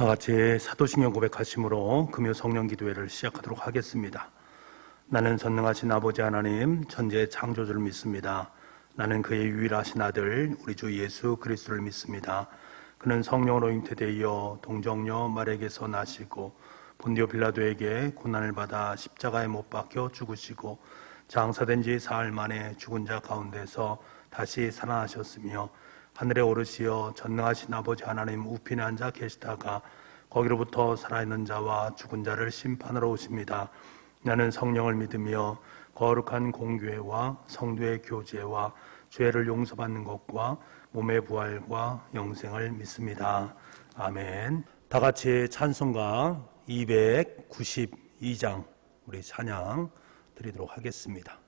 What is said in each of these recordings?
다 같이 사도신경 고백하심으로 금요 성령 기도회를 시작하도록 하겠습니다. 나는 전능하신 아버지 하나님 천지의 창조주를 믿습니다. 나는 그의 유일하신 아들 우리 주 예수 그리스도를 믿습니다. 그는 성령으로 잉태되어 동정녀 마리아에게서 나시고 본디오 빌라도에게 고난을 받아 십자가에 못 박혀 죽으시고 장사된 지 사흘 만에 죽은 자 가운데서 다시 살아나셨으며 하늘에 오르시어 전능하신 아버지 하나님 우편에 앉아 계시다가 거기로부터 살아있는 자와 죽은 자를 심판하러 오십니다. 나는 성령을 믿으며 거룩한 공교회와 성도의 교제와 죄를 용서받는 것과 몸의 부활과 영생을 믿습니다. 아멘. 다 같이 찬송가 292장 우리 찬양 드리도록 하겠습니다.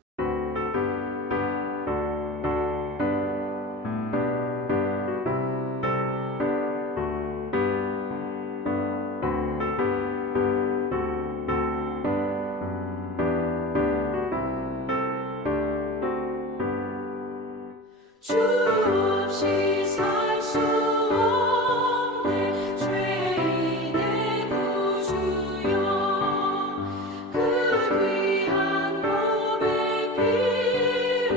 주 없이 살 수 없네 죄인의 구주여 그 귀한 몸의 피로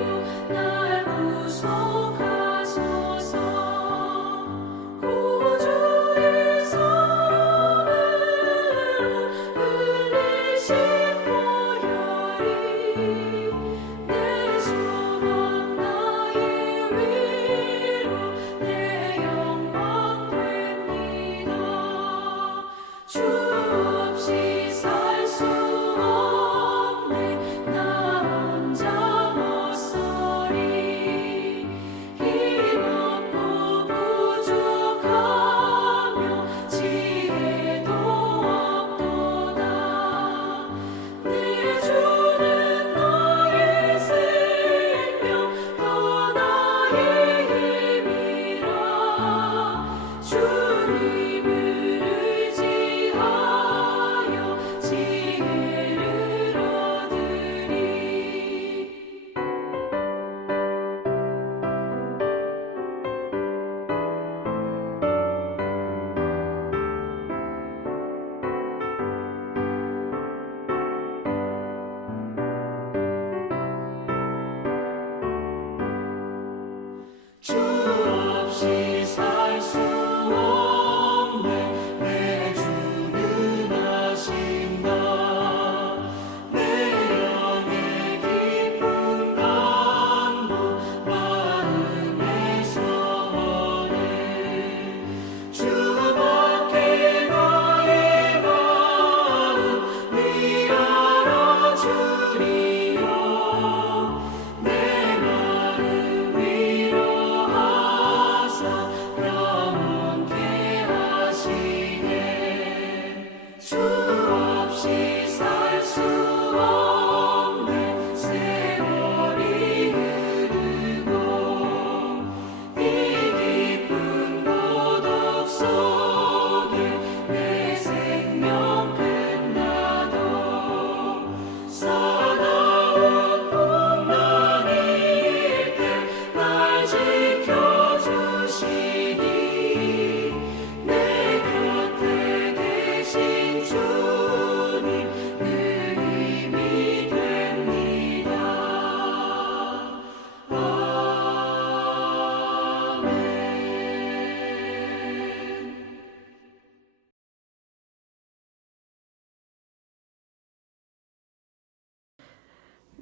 날 구속하소서 구주의 손으로 흘리신 보혈이 내 소망 내 영광 됩니다. 주 없이 살 수 없네 나 혼자 못서리 힘없고 부족하며 지혜도 없도다 내 주는 나의 생명 또 나의 주님을 의지하여 지혜를 얻으리. 주 없이 살 수 없네 내 주는 하신다 내 영의 깊은 간구 마음의 소원을 주밖에 나의 마음 위하여 주리요 내 마음 위로하사 영원케 하시네 주 없이 살 수 없네 세월이 흐르고 이 깊은 고독 속에 내 생명 끝나도 사나운 풍랑일 때 날 지켜주시니 내 곁에 계신 주님 늘 힘이 됩니다. 아멘.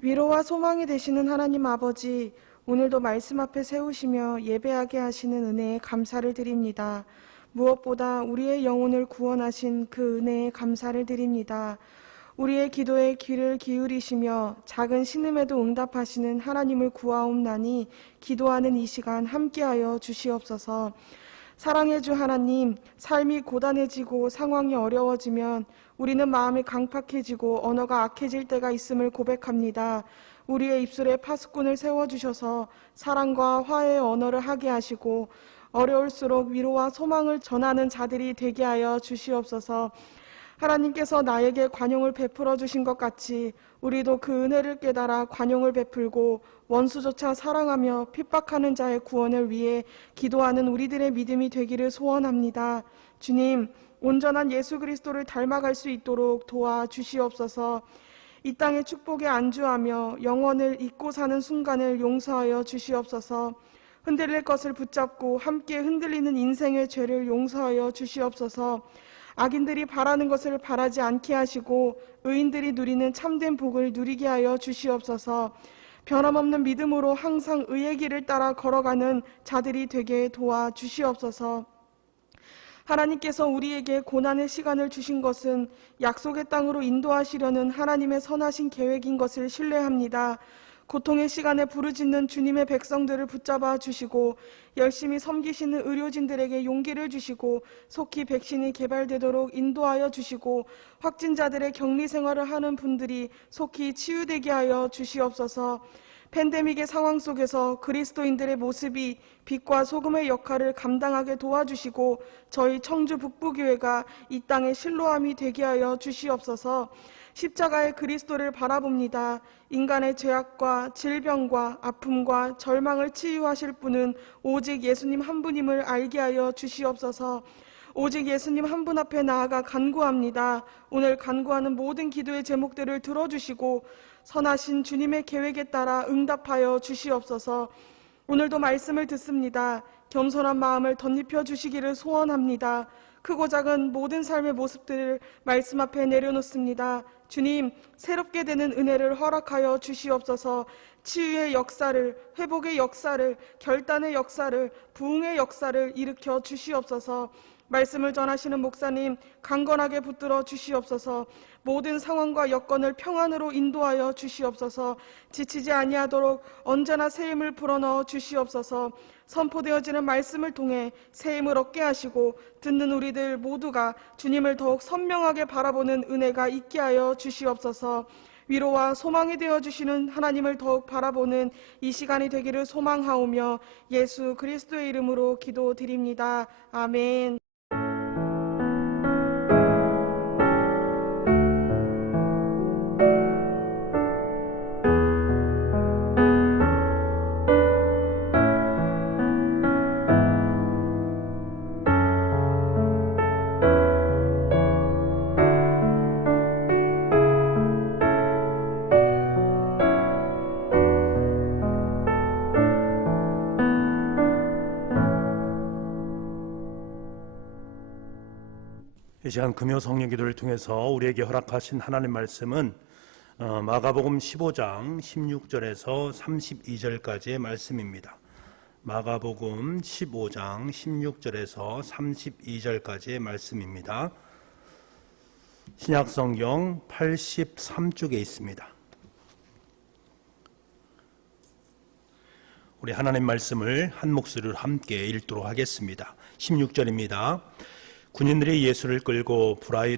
위로와 소망이 되시는 하나님 아버지, 오늘도 말씀 앞에 세우시며 예배하게 하시는 은혜에 감사를 드립니다. 무엇보다 우리의 영혼을 구원하신 그 은혜에 감사를 드립니다. 우리의 기도에 귀를 기울이시며 작은 신음에도 응답하시는 하나님을 구하옵나니 기도하는 이 시간 함께하여 주시옵소서. 사랑의 주 하나님, 삶이 고단해지고 상황이 어려워지면 우리는 마음이 강팍해지고 언어가 악해질 때가 있음을 고백합니다. 우리의 입술에 파수꾼을 세워주셔서 사랑과 화해의 언어를 하게 하시고 어려울수록 위로와 소망을 전하는 자들이 되게 하여 주시옵소서. 하나님께서 나에게 관용을 베풀어 주신 것 같이 우리도 그 은혜를 깨달아 관용을 베풀고 원수조차 사랑하며 핍박하는 자의 구원을 위해 기도하는 우리들의 믿음이 되기를 소원합니다. 주님, 온전한 예수 그리스도를 닮아갈 수 있도록 도와주시옵소서. 이 땅의 축복에 안주하며 영원을 잊고 사는 순간을 용서하여 주시옵소서. 흔들릴 것을 붙잡고 함께 흔들리는 인생의 죄를 용서하여 주시옵소서. 악인들이 바라는 것을 바라지 않게 하시고 의인들이 누리는 참된 복을 누리게 하여 주시옵소서. 변함없는 믿음으로 항상 의의 길을 따라 걸어가는 자들이 되게 도와주시옵소서. 하나님께서 우리에게 고난의 시간을 주신 것은 약속의 땅으로 인도하시려는 하나님의 선하신 계획인 것을 신뢰합니다. 고통의 시간에 부르짖는 주님의 백성들을 붙잡아 주시고 열심히 섬기시는 의료진들에게 용기를 주시고 속히 백신이 개발되도록 인도하여 주시고 확진자들의 격리 생활을 하는 분들이 속히 치유되게 하여 주시옵소서. 팬데믹의 상황 속에서 그리스도인들의 모습이 빛과 소금의 역할을 감당하게 도와주시고 저희 청주 북부교회가 이 땅의 실로암이 되게 하여 주시옵소서. 십자가의 그리스도를 바라봅니다. 인간의 죄악과 질병과 아픔과 절망을 치유하실 분은 오직 예수님 한 분임을 알게 하여 주시옵소서. 오직 예수님 한 분 앞에 나아가 간구합니다. 오늘 간구하는 모든 기도의 제목들을 들어주시고 선하신 주님의 계획에 따라 응답하여 주시옵소서. 오늘도 말씀을 듣습니다. 겸손한 마음을 덧입혀 주시기를 소원합니다. 크고 작은 모든 삶의 모습들을 말씀 앞에 내려놓습니다. 주님, 새롭게 되는 은혜를 허락하여 주시옵소서. 치유의 역사를, 회복의 역사를, 결단의 역사를, 부흥의 역사를 일으켜 주시옵소서. 말씀을 전하시는 목사님 강건하게 붙들어 주시옵소서. 모든 상황과 여건을 평안으로 인도하여 주시옵소서. 지치지 아니하도록 언제나 새 힘을 불어넣어 주시옵소서. 선포되어지는 말씀을 통해 새 힘을 얻게 하시고 듣는 우리들 모두가 주님을 더욱 선명하게 바라보는 은혜가 있게 하여 주시옵소서. 위로와 소망이 되어주시는 하나님을 더욱 바라보는 이 시간이 되기를 소망하오며 예수 그리스도의 이름으로 기도드립니다. 아멘. 이 시간 금요 성령 기도를 통해서 우리에게 허락하신 하나님 말씀은 마가복음 15장 16절에서 32절까지의 말씀입니다. 마가복음 15장 16절에서 32절까지의 말씀입니다. 신약성경 83쪽에 있습니다. 우리 하나님 말씀을 한 목소리로 함께 읽도록 하겠습니다. 16절입니다. 군인들이 예수를 끌고 브라이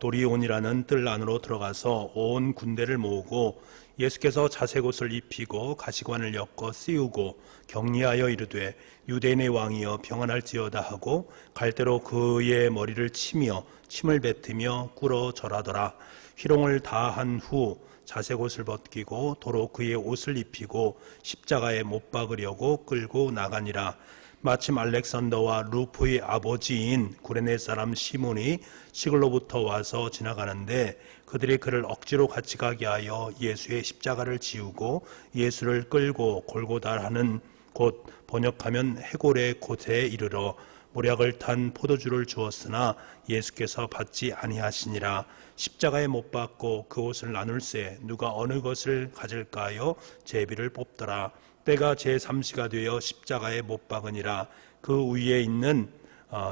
도리온이라는 뜰 안으로 들어가서 온 군대를 모으고 예수께서 자색옷을 입히고 가시관을 엮어 씌우고 격리하여 이르되 유대인의 왕이여 평안할지어다 하고 갈대로 그의 머리를 치며 침을 뱉으며 꿇어 절하더라. 희롱을 다한 후 자색옷을 벗기고 도로 그의 옷을 입히고 십자가에 못 박으려고 끌고 나가니라. 마침 알렉산더와 루프의 아버지인 구레네 사람 시몬이 시글로부터 와서 지나가는데 그들이 그를 억지로 같이 가게 하여 예수의 십자가를 지우고 예수를 끌고 골고다라는 곳, 번역하면 해골의 곳에 이르러 모략을 탄 포도주를 주었으나 예수께서 받지 아니하시니라. 십자가에 못 박고 그 옷을 나눌세 누가 어느 것을 가질까 하여 제비를 뽑더라. 때가 제3시가 되어 십자가에 못 박으니라. 그 위에 있는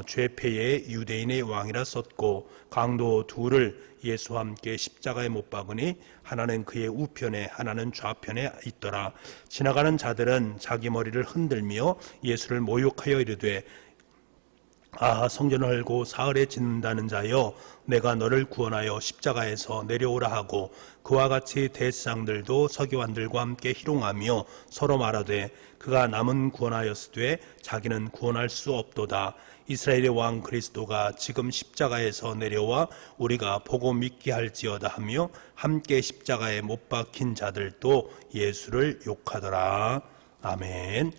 죄패의 유대인의 왕이라 썼고 강도 둘을 예수와 함께 십자가에 못 박으니 하나는 그의 우편에 하나는 좌편에 있더라. 지나가는 자들은 자기 머리를 흔들며 예수를 모욕하여 이르되 성전을 헐고 사흘에 짓는다는 자여 내가 너를 구원하여 십자가에서 내려오라 하고 그와 같이 대제사장들도 서기관들과 함께 희롱하며 서로 말하되 그가 남은 구원하였으되 자기는 구원할 수 없도다. 이스라엘의 왕 그리스도가 지금 십자가에서 내려와 우리가 보고 믿게 할지어다 하며 함께 십자가에 못 박힌 자들도 예수를 욕하더라. 아멘.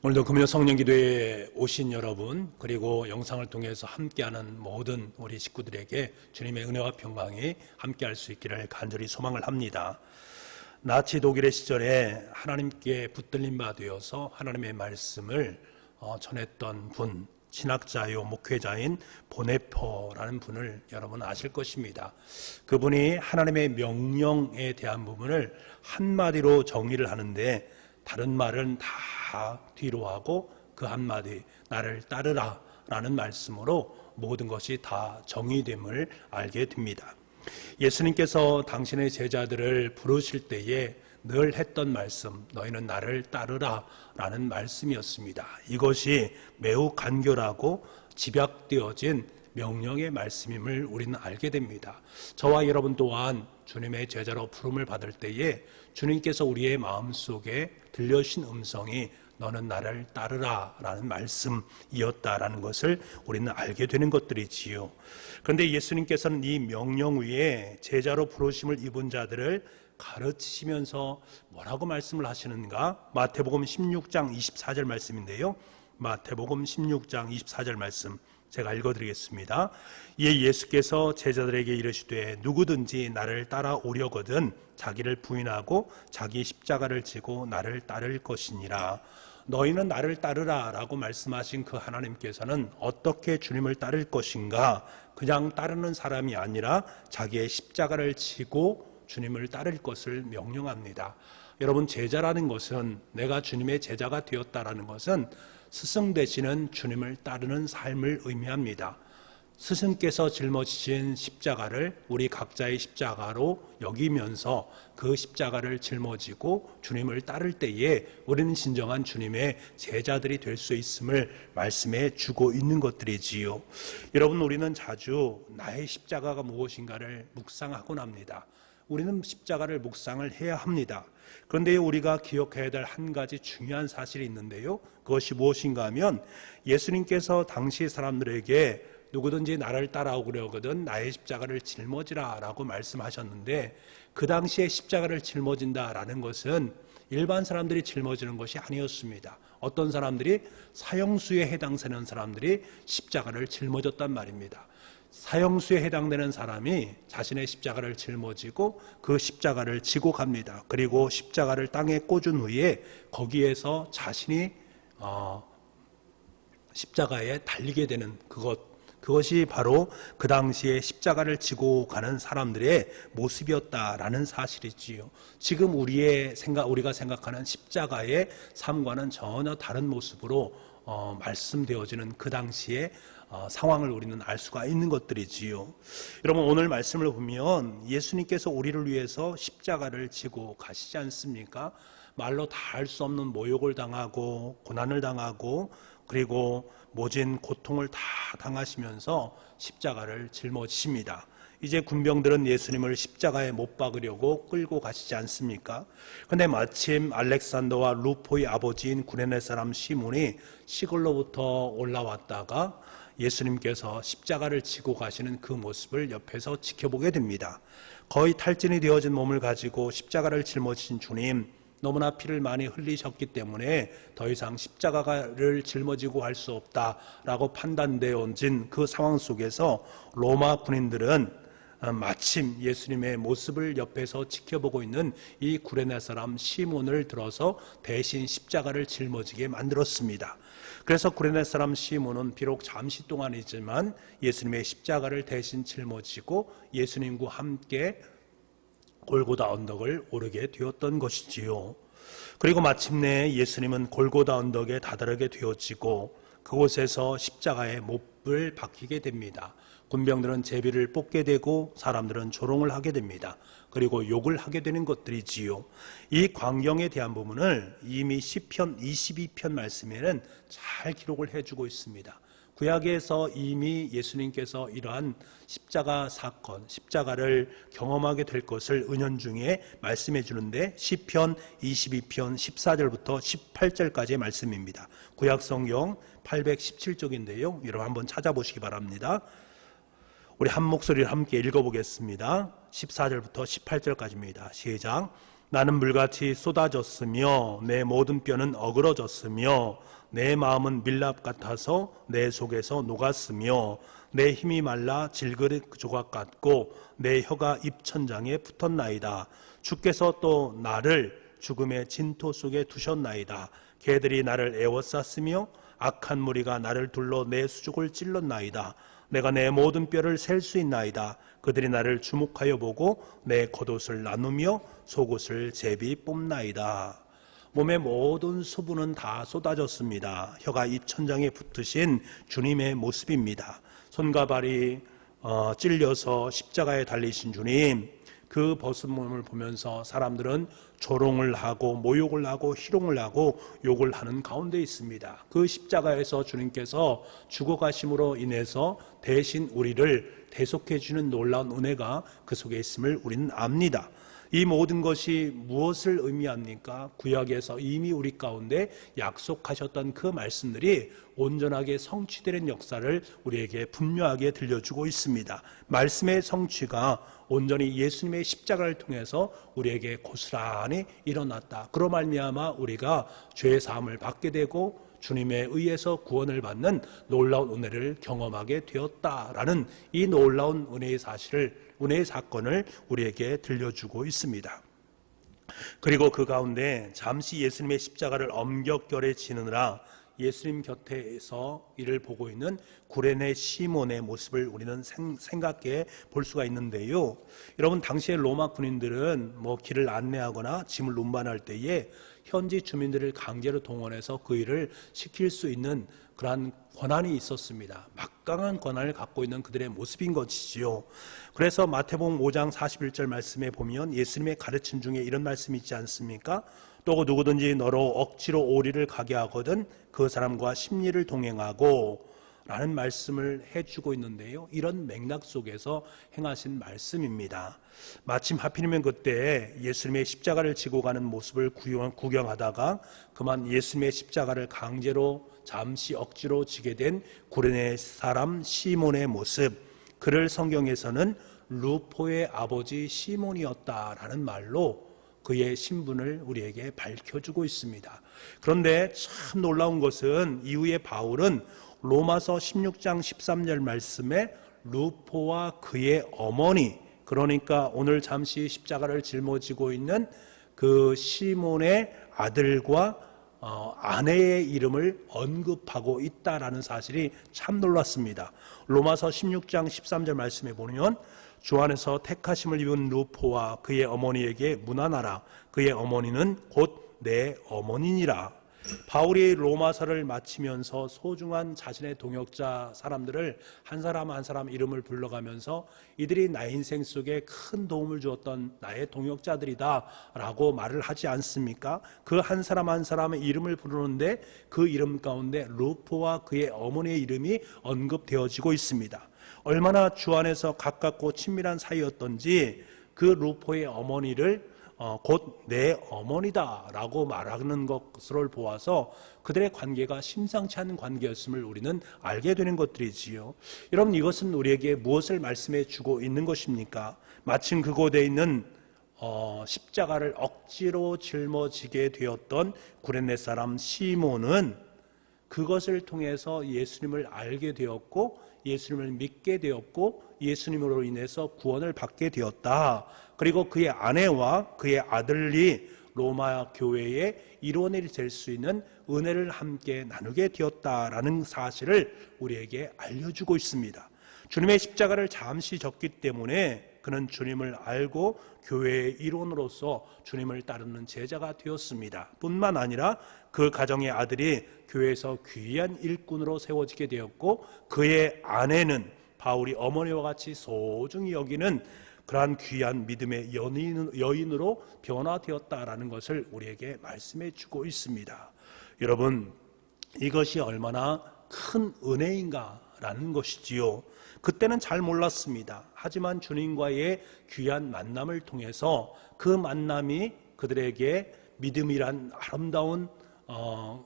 오늘도 금요 성령기도에 오신 여러분, 그리고 영상을 통해서 함께하는 모든 우리 식구들에게 주님의 은혜와 평강이 함께할 수 있기를 간절히 소망을 합니다. 나치 독일의 시절에 하나님께 붙들림 바 되어서 하나님의 말씀을 전했던 분, 신학자요 목회자인 보네퍼라는 분을 여러분 아실 것입니다. 그분이 하나님의 명령에 대한 부분을 한마디로 정의를 하는데 다른 말은 다 뒤로 하고 그 한마디 나를 따르라 라는 말씀으로 모든 것이 다 정의됨을 알게 됩니다. 예수님께서 당신의 제자들을 부르실 때에 늘 했던 말씀, 너희는 나를 따르라 라는 말씀이었습니다. 이것이 매우 간결하고 집약되어진 명령의 말씀임을 우리는 알게 됩니다. 저와 여러분 또한 주님의 제자로 부름을 받을 때에 주님께서 우리의 마음속에 들려주신 음성이 너는 나를 따르라 라는 말씀이었다라는 것을 우리는 알게 되는 것들이지요. 그런데 예수님께서는 이 명령 위에 제자로 부르심을 입은 자들을 가르치시면서 뭐라고 말씀을 하시는가? 마태복음 16장 24절 말씀인데요. 마태복음 16장 24절 말씀 제가 읽어드리겠습니다. 이에 예수께서 제자들에게 이르시되 누구든지 나를 따라오려거든 자기를 부인하고 자기 십자가를 지고 나를 따를 것이니라. 너희는 나를 따르라 라고 말씀하신 그 하나님께서는 어떻게 주님을 따를 것인가? 그냥 따르는 사람이 아니라 자기의 십자가를 지고 주님을 따를 것을 명령합니다. 여러분, 제자라는 것은, 내가 주님의 제자가 되었다라는 것은 스승 되시는 주님을 따르는 삶을 의미합니다. 스승께서 짊어지신 십자가를 우리 각자의 십자가로 여기면서 그 십자가를 짊어지고 주님을 따를 때에 우리는 진정한 주님의 제자들이 될 수 있음을 말씀해 주고 있는 것들이지요. 여러분, 우리는 자주 나의 십자가가 무엇인가를 묵상하곤 합니다. 우리는 십자가를 묵상을 해야 합니다. 그런데 우리가 기억해야 될 한 가지 중요한 사실이 있는데요. 그것이 무엇인가 하면 예수님께서 당시 사람들에게 누구든지 나를 따라오려거든 나의 십자가를 짊어지라 라고 말씀하셨는데, 그 당시에 십자가를 짊어진다라는 것은 일반 사람들이 짊어지는 것이 아니었습니다. 어떤 사람들이, 사형수에 해당되는 사람들이 십자가를 짊어졌단 말입니다. 사형수에 해당되는 사람이 자신의 십자가를 짊어지고 그 십자가를 지고 갑니다. 그리고 십자가를 땅에 꽂은 후에 거기에서 자신이 십자가에 달리게 되는 그것이 바로 그 당시에 십자가를 지고 가는 사람들의 모습이었다라는 사실이지요. 지금 우리가 생각하는 십자가의 삶과는 전혀 다른 모습으로 말씀되어지는 그 당시의 상황을 우리는 알 수가 있는 것들이지요. 여러분, 오늘 말씀을 보면 예수님께서 우리를 위해서 십자가를 지고 가시지 않습니까? 말로 다 할 수 없는 모욕을 당하고 고난을 당하고 그리고 모진 고통을 다 당하시면서 십자가를 짊어지십니다. 이제 군병들은 예수님을 십자가에 못 박으려고 끌고 가시지 않습니까? 그런데 마침 알렉산더와 루포의 아버지인 구레네 사람 시몬이 시골로부터 올라왔다가 예수님께서 십자가를 지고 가시는 그 모습을 옆에서 지켜보게 됩니다. 거의 탈진이 되어진 몸을 가지고 십자가를 짊어지신 주님, 너무나 피를 많이 흘리셨기 때문에 더 이상 십자가를 짊어지고 할 수 없다라고 판단되어진 그 상황 속에서 로마 군인들은 마침 예수님의 모습을 옆에서 지켜보고 있는 이 구레네 사람 시몬을 들어서 대신 십자가를 짊어지게 만들었습니다. 그래서 구레네 사람 시몬은 비록 잠시 동안이지만 예수님의 십자가를 대신 짊어지고 예수님과 함께 골고다 언덕을 오르게 되었던 것이지요. 그리고 마침내 예수님은 골고다 언덕에 다다르게 되어지고 그곳에서 십자가에 못을 박히게 됩니다. 군병들은 제비를 뽑게 되고 사람들은 조롱을 하게 됩니다. 그리고 욕을 하게 되는 것들이지요. 이 광경에 대한 부분을 이미 시편 22편 말씀에는 잘 기록을 해주고 있습니다. 구약에서 이미 예수님께서 이러한 십자가 사건, 십자가를 경험하게 될 것을 은연중에 말씀해 주는데 시편 22편 14절부터 18절까지의 말씀입니다. 구약성경 817쪽인데요. 여러분 한번 찾아보시기 바랍니다. 우리 한 목소리를 함께 읽어보겠습니다. 14절부터 18절까지입니다. 시작. 나는 물같이 쏟아졌으며 내 모든 뼈는 어그러졌으며 내 마음은 밀랍 같아서 내 속에서 녹았으며 내 힘이 말라 질그릇 조각 같고 내 혀가 입천장에 붙었나이다. 주께서 또 나를 죽음의 진토 속에 두셨나이다. 개들이 나를 애워쌌으며 악한 무리가 나를 둘러 내 수족을 찔렀나이다. 내가 내 모든 뼈를 셀 수 있나이다. 그들이 나를 주목하여 보고 내 겉옷을 나누며 속옷을 제비 뽑나이다. 몸의 모든 수분은 다 쏟아졌습니다. 혀가 입천장에 붙으신 주님의 모습입니다. 손과 발이 찔려서 십자가에 달리신 주님, 그 벗은 몸을 보면서 사람들은 조롱을 하고 모욕을 하고 희롱을 하고 욕을 하는 가운데 있습니다. 그 십자가에서 주님께서 죽어가심으로 인해서 대신 우리를 대속해 주는 놀라운 은혜가 그 속에 있음을 우리는 압니다. 이 모든 것이 무엇을 의미합니까? 구약에서 이미 우리 가운데 약속하셨던 그 말씀들이 온전하게 성취되는 역사를 우리에게 분명하게 들려주고 있습니다. 말씀의 성취가 온전히 예수님의 십자가를 통해서 우리에게 고스란히 일어났다. 그로 말미암아 우리가 죄 사함을 받게 되고 주님에 의해서 구원을 받는 놀라운 은혜를 경험하게 되었다라는 이 놀라운 은혜의 사실을, 은혜의 사건을 우리에게 들려주고 있습니다. 그리고 그 가운데 잠시 예수님의 십자가를 엄격결에 지느라 예수님 곁에서 이를 보고 있는 구레네 시몬의 모습을 우리는 생각해 볼 수가 있는데요. 여러분, 당시에 로마 군인들은 길을 안내하거나 짐을 운반할 때에 현지 주민들을 강제로 동원해서 그 일을 시킬 수 있는 그러한 권한이 있었습니다. 막강한 권한을 갖고 있는 그들의 모습인 것이지요. 그래서 마태복음 5장 41절 말씀에 보면 예수님의 가르침 중에 이런 말씀이 있지 않습니까? 또 누구든지 너로 억지로 오리를 가게 하거든 그 사람과 심리를 동행하고 라는 말씀을 해주고 있는데요. 이런 맥락 속에서 행하신 말씀입니다. 마침 하필이면 그때 예수님의 십자가를 지고 가는 모습을 구경하다가 그만 예수님의 십자가를 강제로 잠시 억지로 지게 된 구레네 사람 시몬의 모습, 그를 성경에서는 루포의 아버지 시몬이었다라는 말로 그의 신분을 우리에게 밝혀주고 있습니다. 그런데 참 놀라운 것은 이후에 바울은 로마서 16장 13절 말씀에 루포와 그의 어머니, 그러니까 오늘 잠시 십자가를 짊어지고 있는 그 시몬의 아들과 아내의 이름을 언급하고 있다라는 사실이 참 놀랐습니다. 로마서 16장 13절 말씀에 보면 주 안에서 택하심을 입은 루포와 그의 어머니에게 문안하라. 그의 어머니는 곧 내 어머니니라. 바울이 로마서를 마치면서 소중한 자신의 동역자 사람들을 한 사람 한 사람 이름을 불러가면서 이들이 나의 인생 속에 큰 도움을 주었던 나의 동역자들이다 라고 말을 하지 않습니까? 그 한 사람 한 사람의 이름을 부르는데 그 이름 가운데 루포와 그의 어머니의 이름이 언급되어지고 있습니다. 얼마나 주 안에서 가깝고 친밀한 사이였던지 그 루포의 어머니를 곧 내 어머니다라고 말하는 것을 보아서 그들의 관계가 심상치 않은 관계였음을 우리는 알게 되는 것들이지요. 여러분, 이것은 우리에게 무엇을 말씀해 주고 있는 것입니까? 마침 그곳에 있는 십자가를 억지로 짊어지게 되었던 구레네 사람 시몬은 그것을 통해서 예수님을 알게 되었고 예수님을 믿게 되었고 예수님으로 인해서 구원을 받게 되었다. 그리고 그의 아내와 그의 아들이 로마 교회의 일원이 될 수 있는 은혜를 함께 나누게 되었다라는 사실을 우리에게 알려주고 있습니다. 주님의 십자가를 잠시 졌기 때문에 그는 주님을 알고 교회의 일원으로서 주님을 따르는 제자가 되었습니다. 뿐만 아니라 그 가정의 아들이 교회에서 귀한 일꾼으로 세워지게 되었고 그의 아내는 바울이 어머니와 같이 소중히 여기는 그러한 귀한 믿음의 여인으로 변화되었다라는 것을 우리에게 말씀해 주고 있습니다. 여러분, 이것이 얼마나 큰 은혜인가라는 것이지요. 그때는 잘 몰랐습니다. 하지만 주님과의 귀한 만남을 통해서 그 만남이 그들에게 믿음이란 아름다운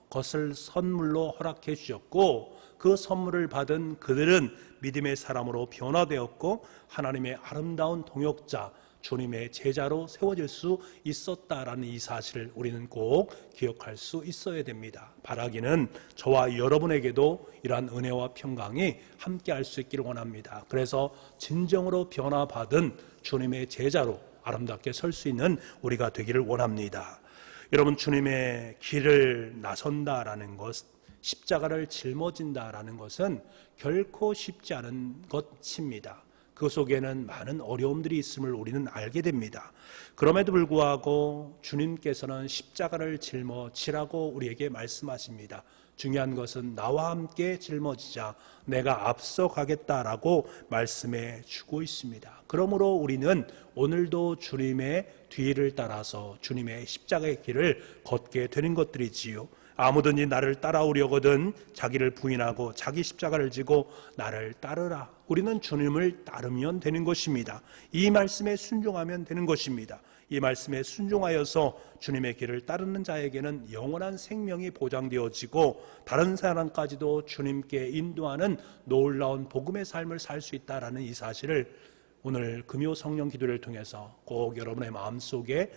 것을 선물로 허락해 주셨고 그 선물을 받은 그들은 믿음의 사람으로 변화되었고 하나님의 아름다운 동역자, 주님의 제자로 세워질 수 있었다라는 이 사실을 우리는 꼭 기억할 수 있어야 됩니다. 바라기는 저와 여러분에게도 이러한 은혜와 평강이 함께할 수 있기를 원합니다. 그래서 진정으로 변화받은 주님의 제자로 아름답게 설 수 있는 우리가 되기를 원합니다. 여러분, 주님의 길을 나선다라는 것, 십자가를 짊어진다라는 것은 결코 쉽지 않은 것입니다. 그 속에는 많은 어려움들이 있음을 우리는 알게 됩니다. 그럼에도 불구하고 주님께서는 십자가를 짊어지라고 우리에게 말씀하십니다. 중요한 것은 나와 함께 짊어지자, 내가 앞서가겠다라고 말씀해 주고 있습니다. 그러므로 우리는 오늘도 주님의 뒤를 따라서 주님의 십자가의 길을 걷게 되는 것들이지요. 아무든지 나를 따라오려거든 자기를 부인하고 자기 십자가를 지고 나를 따르라. 우리는 주님을 따르면 되는 것입니다. 이 말씀에 순종하면 되는 것입니다. 이 말씀에 순종하여서 주님의 길을 따르는 자에게는 영원한 생명이 보장되어지고 다른 사람까지도 주님께 인도하는 놀라운 복음의 삶을 살 수 있다라는 이 사실을 오늘 금요 성령 기도를 통해서 꼭 여러분의 마음속에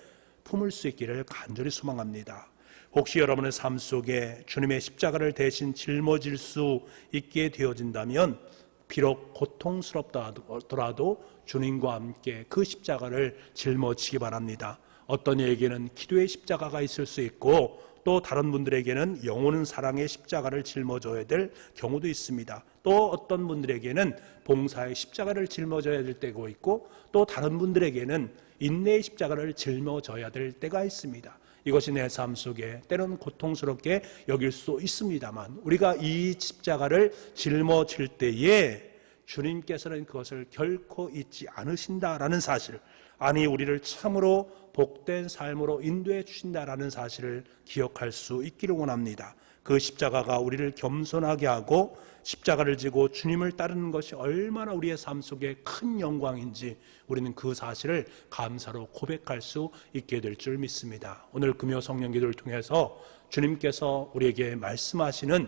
품을 수 있기를 간절히 소망합니다. 혹시 여러분의 삶 속에 주님의 십자가를 대신 짊어질 수 있게 되어진다면 비록 고통스럽다 하더라도 주님과 함께 그 십자가를 짊어지기 바랍니다. 어떤 이에게는 기도의 십자가가 있을 수 있고 또 다른 분들에게는 영원한 사랑의 십자가를 짊어져야 될 경우도 있습니다. 또 어떤 분들에게는 봉사의 십자가를 짊어져야 될 때가 있고 또 다른 분들에게는 인내의 십자가를 짊어져야 될 때가 있습니다. 이것이 내 삶 속에 때로는 고통스럽게 여길 수 있습니다만 우리가 이 십자가를 짊어질 때에 주님께서는 그것을 결코 잊지 않으신다라는 사실, 아니 우리를 참으로 복된 삶으로 인도해 주신다라는 사실을 기억할 수 있기를 원합니다. 그 십자가가 우리를 겸손하게 하고 십자가를 지고 주님을 따르는 것이 얼마나 우리의 삶 속에 큰 영광인지 우리는 그 사실을 감사로 고백할 수 있게 될 줄 믿습니다. 오늘 금요 성령 기도를 통해서 주님께서 우리에게 말씀하시는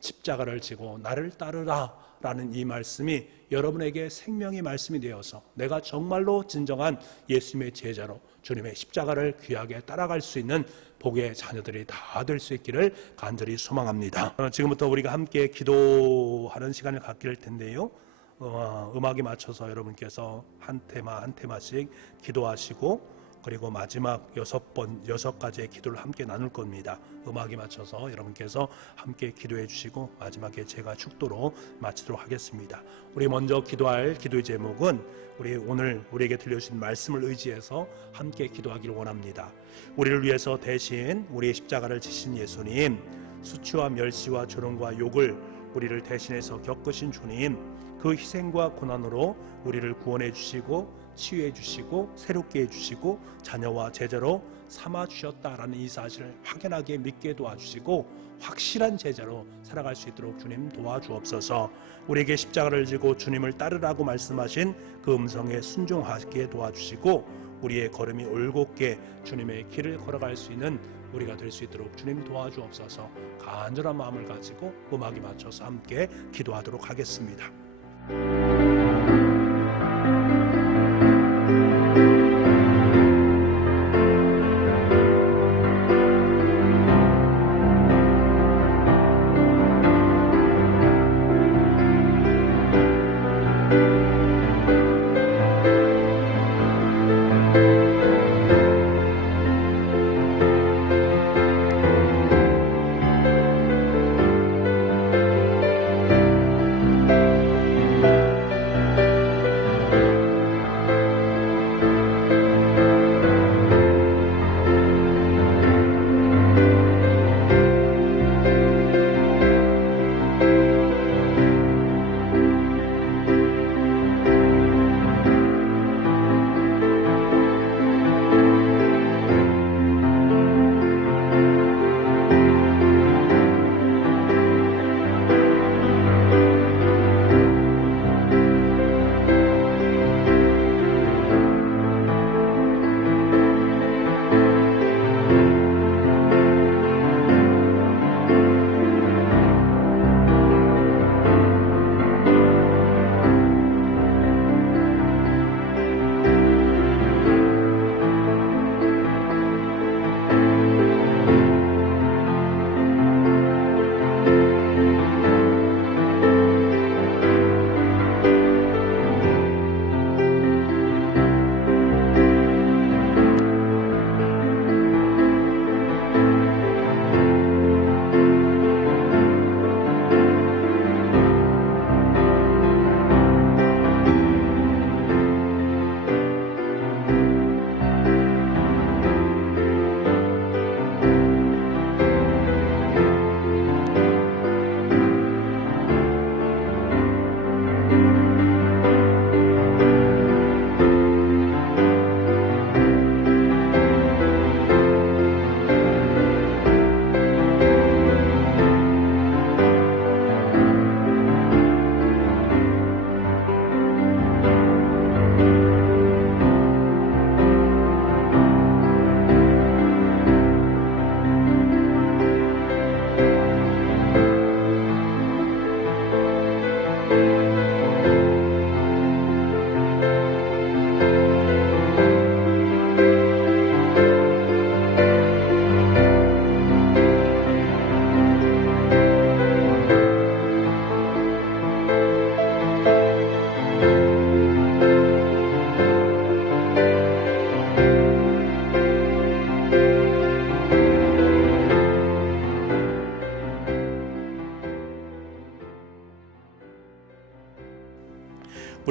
십자가를 지고 나를 따르라 라는 이 말씀이 여러분에게 생명의 말씀이 되어서 내가 정말로 진정한 예수님의 제자로 주님의 십자가를 귀하게 따라갈 수 있는 복의 자녀들이 다 될 수 있기를 간절히 소망합니다. 지금부터 우리가 함께 기도하는 시간을 갖게 될 텐데요. 음악에 맞춰서 여러분께서 한 테마 한 테마씩 기도하시고 그리고 마지막 6가지의 기도를 함께 나눌 겁니다. 음악에 맞춰서 여러분께서 함께 기도해 주시고 마지막에 제가 축도로 마치도록 하겠습니다. 우리 먼저 기도할 기도의 제목은 우리 오늘 우리에게 들려주신 말씀을 의지해서 함께 기도하기를 원합니다. 우리를 위해서 대신 우리의 십자가를 지신 예수님, 수치와 멸시와 조롱과 욕을 우리를 대신해서 겪으신 주님, 그 희생과 고난으로 우리를 구원해 주시고 치유해 주시고 새롭게 해주시고 자녀와 제자로 삼아주셨다라는 이 사실을 확연하게 믿게 도와주시고 확실한 제자로 살아갈 수 있도록 주님 도와주옵소서. 우리에게 십자가를 지고 주님을 따르라고 말씀하신 그 음성에 순종하게 도와주시고 우리의 걸음이 올곧게 주님의 길을 걸어갈 수 있는 우리가 될 수 있도록 주님 도와주옵소서. 간절한 마음을 가지고 음악에 맞춰서 함께 기도하도록 하겠습니다.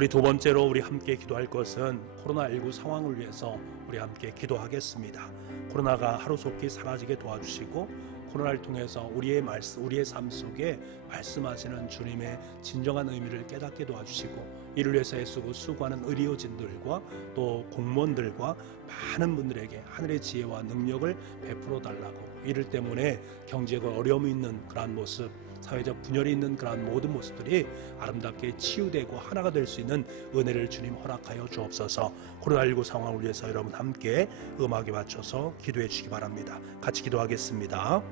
우리 두 번째로 우리 함께 기도할 것은 코로나19 상황을 위해서 우리 함께 기도하겠습니다. 코로나가 하루속히 사라지게 도와주시고 코로나를 통해서 우리의 삶 속에 말씀하시는 주님의 진정한 의미를 깨닫게 도와주시고 이를 위해서 애쓰고 수고하는 의료진들과 또 공무원들과 많은 분들에게 하늘의 지혜와 능력을 베풀어 달라고, 이를 때문에 경제가 어려움이 있는 그러한 모습, 사회적 분열이 있는 그러한 모든 모습들이 아름답게 치유되고 하나가 될 수 있는 은혜를 주님 허락하여 주옵소서. 코로나19 상황을 위해서 여러분 함께 음악에 맞춰서 기도해 주시기 바랍니다. 같이 기도하겠습니다.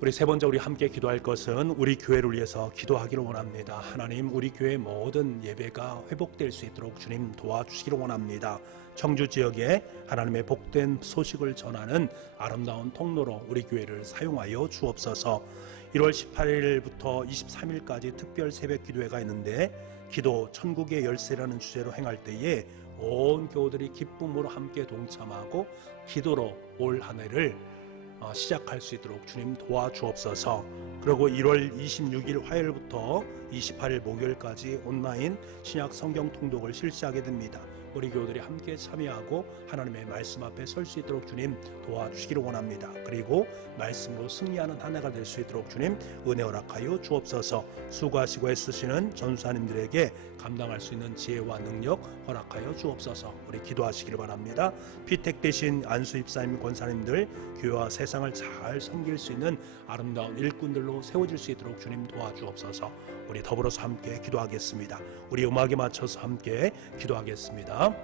우리 세 번째 우리 함께 기도할 것은 우리 교회를 위해서 기도하기를 원합니다. 하나님, 우리 교회 모든 예배가 회복될 수 있도록 주님 도와주시기를 원합니다. 청주 지역에 하나님의 복된 소식을 전하는 아름다운 통로로 우리 교회를 사용하여 주옵소서. 1월 18일부터 23일까지 특별 새벽 기도회가 있는데, 기도 천국의 열쇠라는 주제로 행할 때에 온 교우들이 기쁨으로 함께 동참하고 기도로 올 한 해를 시작할 수 있도록 주님 도와주옵소서. 그리고 1월 26일 화요일부터 28일 목요일까지 온라인 신약 성경 통독을 실시하게 됩니다. 우리 교우들이 함께 참여하고 하나님의 말씀 앞에 설 수 있도록 주님 도와주시기를 원합니다. 그리고 말씀으로 승리하는 한 해가 될 수 있도록 주님 은혜 허락하여 주옵소서. 수고하시고 애쓰시는 전수사님들에게 감당할 수 있는 지혜와 능력 허락하여 주옵소서. 우리 기도하시기를 바랍니다. 피택 대신 안수 입사님, 권사님들 교회와 세상을 잘 섬길 수 있는 아름다운 일꾼들로 세워질 수 있도록 주님 도와주옵소서. 우리 더불어서 함께 기도하겠습니다. 우리 음악에 맞춰서 함께 기도하겠습니다.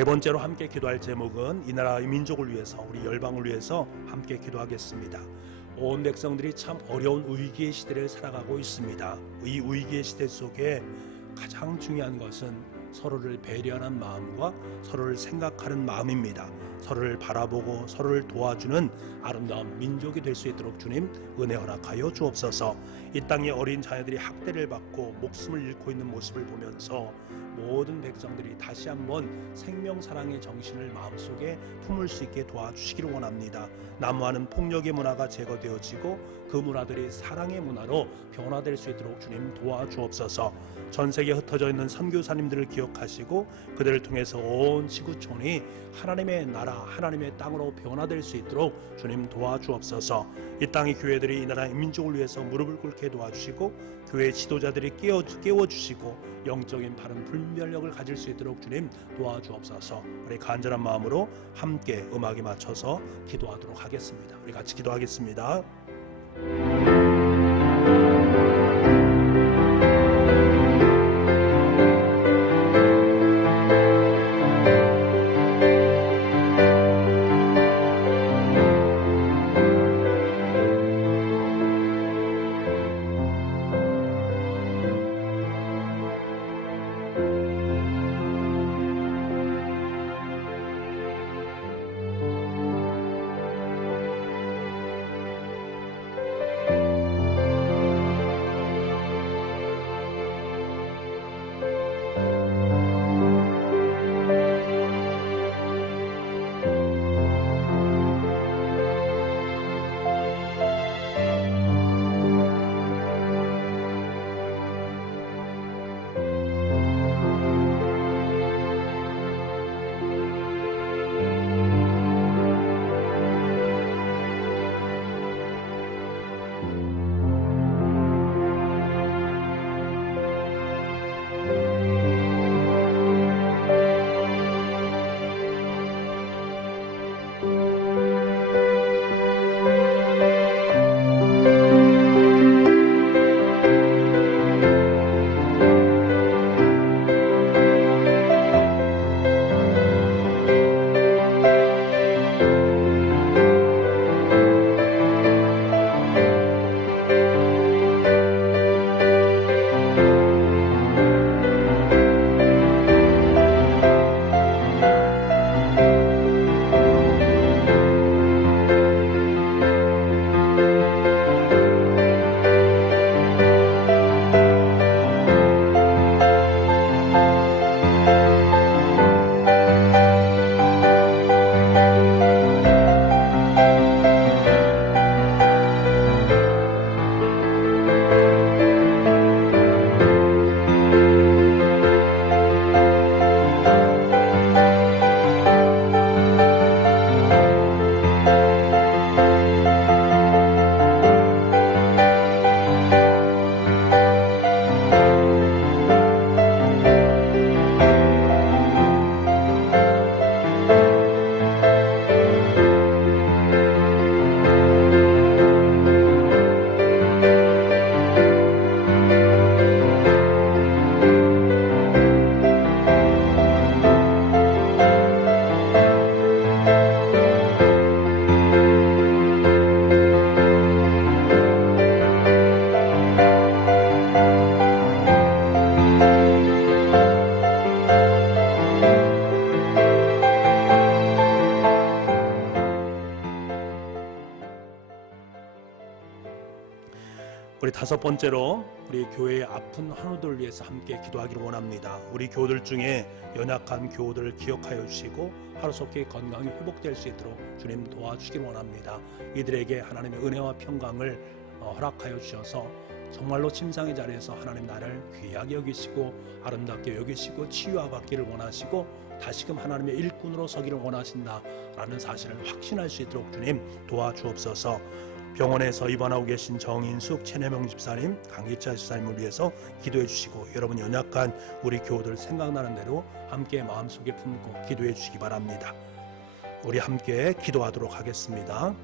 네 번째로 함께 기도할 제목은 이 나라의 민족을 위해서, 우리 열방을 위해서 함께 기도하겠습니다. 온 백성들이 참 어려운 위기의 시대를 살아가고 있습니다. 이 위기의 시대 속에 가장 중요한 것은 서로를 배려하는 마음과 서로를 생각하는 마음입니다. 서로를 바라보고 서로를 도와주는 아름다운 민족이 될 수 있도록 주님 은혜 허락하여 주옵소서. 이 땅의 어린 자녀들이 학대를 받고 목숨을 잃고 있는 모습을 보면서 모든 백성들이 다시 한번 생명사랑의 정신을 마음속에 품을 수 있게 도와주시기를 원합니다. 난무하는 폭력의 문화가 제거되어지고 그 문화들이 사랑의 문화로 변화될 수 있도록 주님 도와주옵소서. 전 세계에 흩어져 있는 선교사님들을 기억하시고 그들을 통해서 온 지구촌이 하나님의 나라, 하나님의 땅으로 변화될 수 있도록 주님 도와주옵소서. 이 땅의 교회들이 이 나라의 민족을 위해서 무릎을 꿇게 도와주시고 교회 지도자들이 깨워주시고 영적인 바른 분별력을 가질 수 있도록 주님 도와주옵소서. 우리 간절한 마음으로 함께 음악에 맞춰서 기도하도록 하겠습니다. 우리 같이 기도하겠습니다. 우리 다섯 번째로 우리 교회의 아픈 환우들을 위해서 함께 기도하기를 원합니다. 우리 교우들 중에 연약한 교우들을 기억하여 주시고 하루속히 건강이 회복될 수 있도록 주님 도와주시길 원합니다. 이들에게 하나님의 은혜와 평강을 허락하여 주셔서 정말로 침상의 자리에서 하나님 나를 귀하게 여기시고 아름답게 여기시고 치유받기를 원하시고 다시금 하나님의 일꾼으로 서기를 원하신다라는 사실을 확신할 수 있도록 주님 도와주옵소서. 병원에서 입원하고 계신 정인숙 최내명 집사님, 강기차 집사님을 위해서 기도해 주시고 여러분 연약한 우리 교우들 생각나는 대로 함께 마음속에 품고 기도해 주시기 바랍니다. 우리 함께 기도하도록 하겠습니다.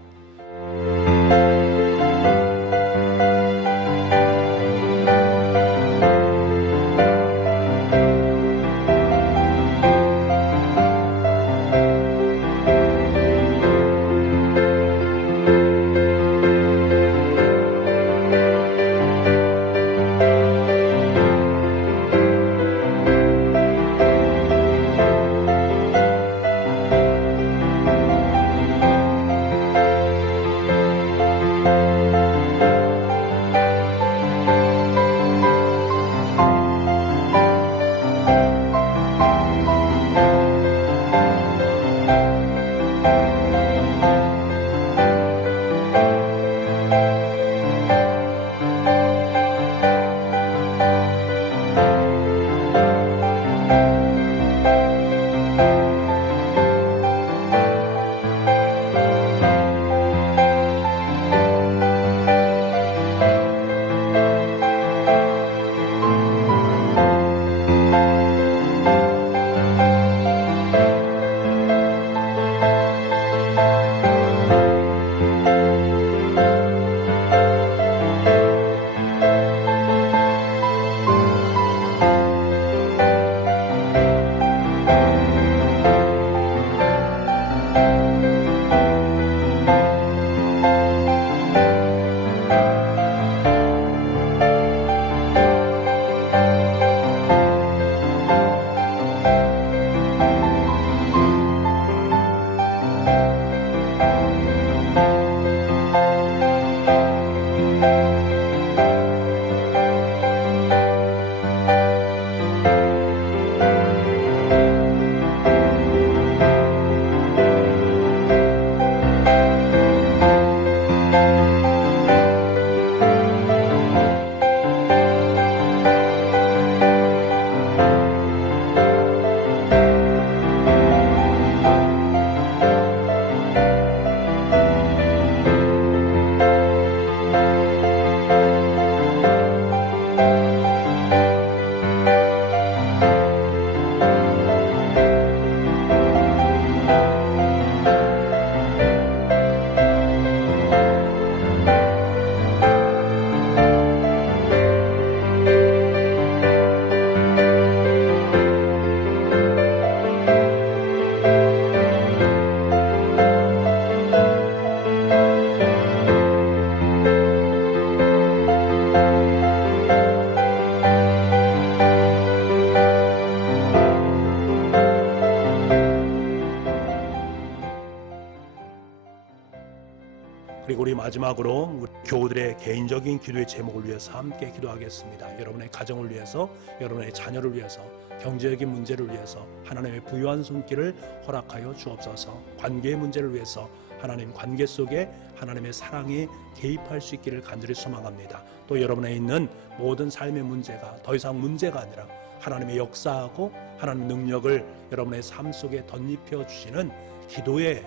그리고 우리 마지막으로 우리 교우들의 개인적인 기도의 제목을 위해서 함께 기도하겠습니다. 여러분의 가정을 위해서, 여러분의 자녀를 위해서, 경제적인 문제를 위해서 하나님의 부유한 손길을 허락하여 주옵소서. 관계의 문제를 위해서 하나님 관계 속에 하나님의 사랑이 개입할 수 있기를 간절히 소망합니다. 또 여러분에 있는 모든 삶의 문제가 더 이상 문제가 아니라 하나님의 역사하고 하나님의 능력을 여러분의 삶 속에 덧입혀 주시는 기도의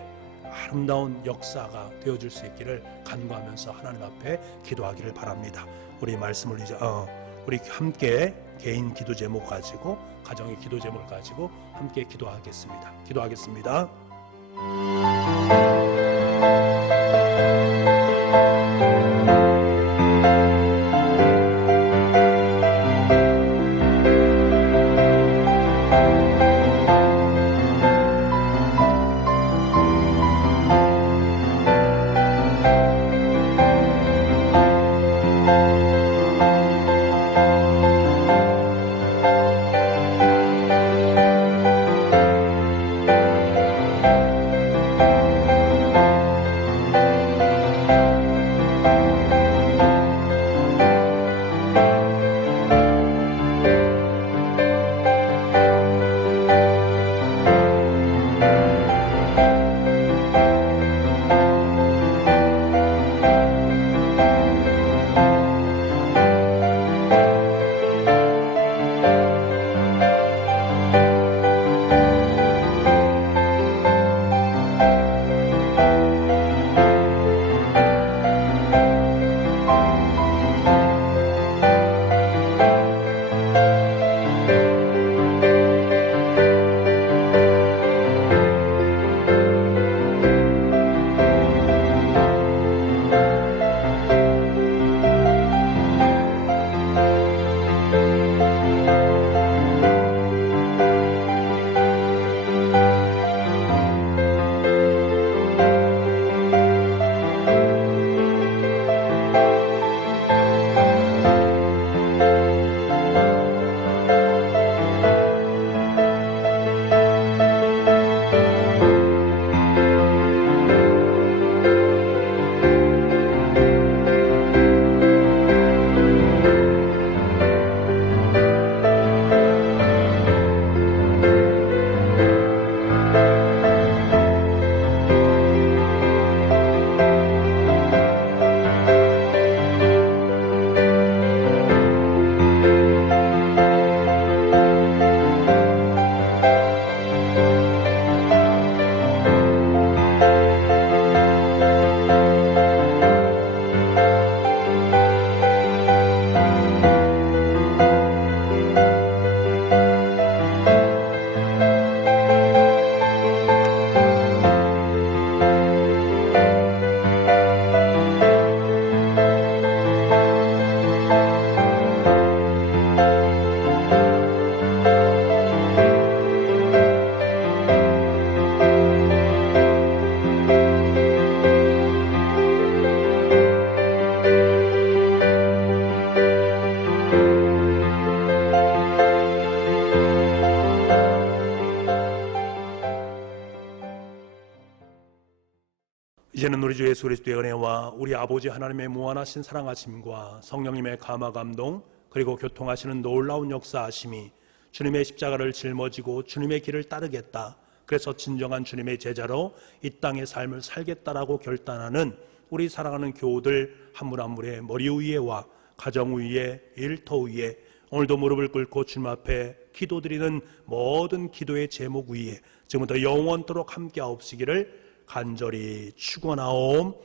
아름다운 역사가 되어줄 수 있기를 간구하면서 하나님 앞에 기도하기를 바랍니다. 우리 말씀을 이제 우리 함께 개인 기도 제목 가지고 가정의 기도 제목을 가지고 함께 기도하겠습니다. 기도하겠습니다. 이제는 우리 주 예수 그리스도의 은혜와 우리 아버지 하나님의 무한하신 사랑하심과 성령님의 감화 감동 그리고 교통하시는 놀라운 역사하심이 주님의 십자가를 짊어지고 주님의 길을 따르겠다, 그래서 진정한 주님의 제자로 이 땅의 삶을 살겠다라고 결단하는 우리 사랑하는 교우들 한 분 한 분의 머리 위에와 가정 위에 일터 위에 오늘도 무릎을 꿇고 주님 앞에 기도드리는 모든 기도의 제목 위에 지금부터 영원토록 함께 하옵시기를 간절히 축원하옵나이다.